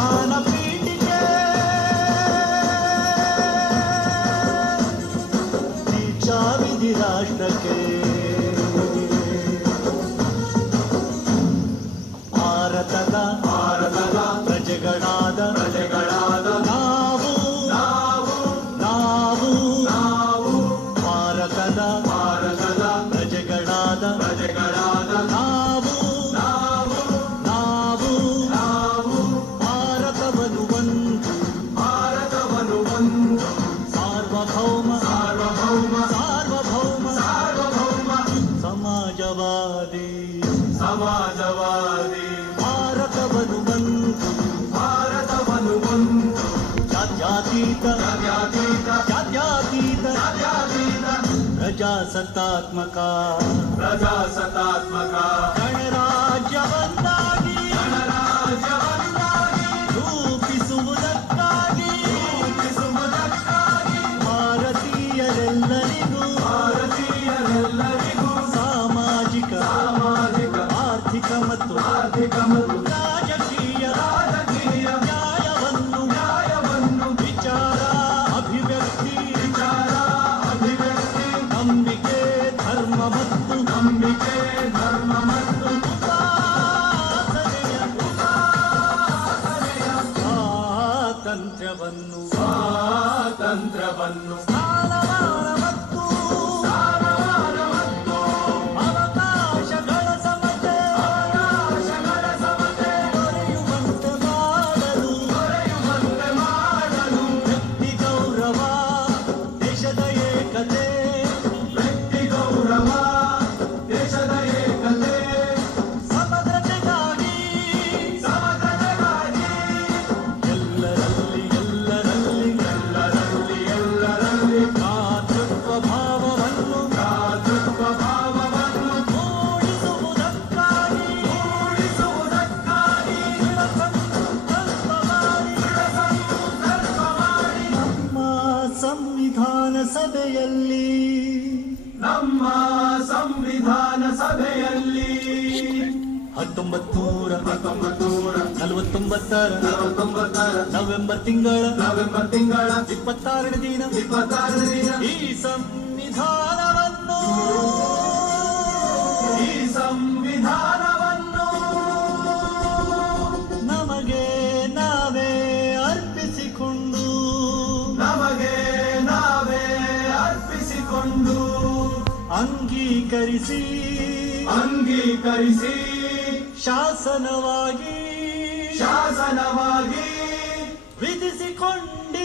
ಸಂವಿಧಾನ ಪೀಠಿಕೆ ದೀಕ್ಷಾ ವಿಧಿ ರಾಷ್ಟ್ರಕ್ಕೆ ಭಾರತದ ಪ್ರಜೆಗಳಾದ ನಾವು ಭಾರತದ ಪ್ರಜೆಗಳಾದ ನಾವು ಭಾರತವನ್ನು ಒಂದು ಸಾರ್ವಭೌಮ ಸಮಾಜವಾದಿ ಭಾರತವನ್ನು ಒಂದು ಜಾತ್ಯತೀತ ಪ್ರಜಾಸತ್ತಾತ್ಮಕ ಗಣರಾಜ್ಯವನ್ನಾಗಿ ರೂಪಿಸುವುದಕ್ಕಾಗಿ ಭಾರತೀಯರೆಲ್ಲರಿಗೂ ಸಾಮಾಜಿಕ ಆರ್ಥಿಕ ಮತ್ತು ರಾಜಕೀಯ ನ್ಯಾಯವನ್ನು ವಿಚಾರ ಅಭಿವ್ಯಕ್ತಿ ನಂಬಿಕೆ ಧರ್ಮ ಮತ್ತು ಸ್ವಾತಂತ್ರ್ಯವನ್ನು ಸ್ಥಾನಮಾನ ಮತ್ತು ಅವಕಾಶಗಳ ಸಮತೆ ದೊರೆಯುವಂತೆ ಮಾಡಲು ವ್ಯಕ್ತಿ ಗೌರವ ದೇಶದ ಏಕತೆ ಸಮಗ್ರತೆಗಾಗಿ ಎಲ್ಲರಲ್ಲಿ ಭ್ರಾತೃತ್ವ ಭಾವವನ್ನು ಮೂಡಿಸುವುದಕ್ಕಾಗಿ ನಮ್ಮ ಸಂವಿಧಾನ ಸಭೆಯಲ್ಲಿ 1949 ನವೆಂಬರ್ ತಿಂಗಳ 26ನೇ ದಿನ ಈ ಸಂವಿಧಾನವನ್ನು ನಮಗೆ ನಾವೇ ಅರ್ಪಿಸಿಕೊಂಡು ಅಂಗೀಕರಿಸಿ ಶಾಸನವಾಗಿ ವಿಧಿಸಿಕೊಂಡಿರುವ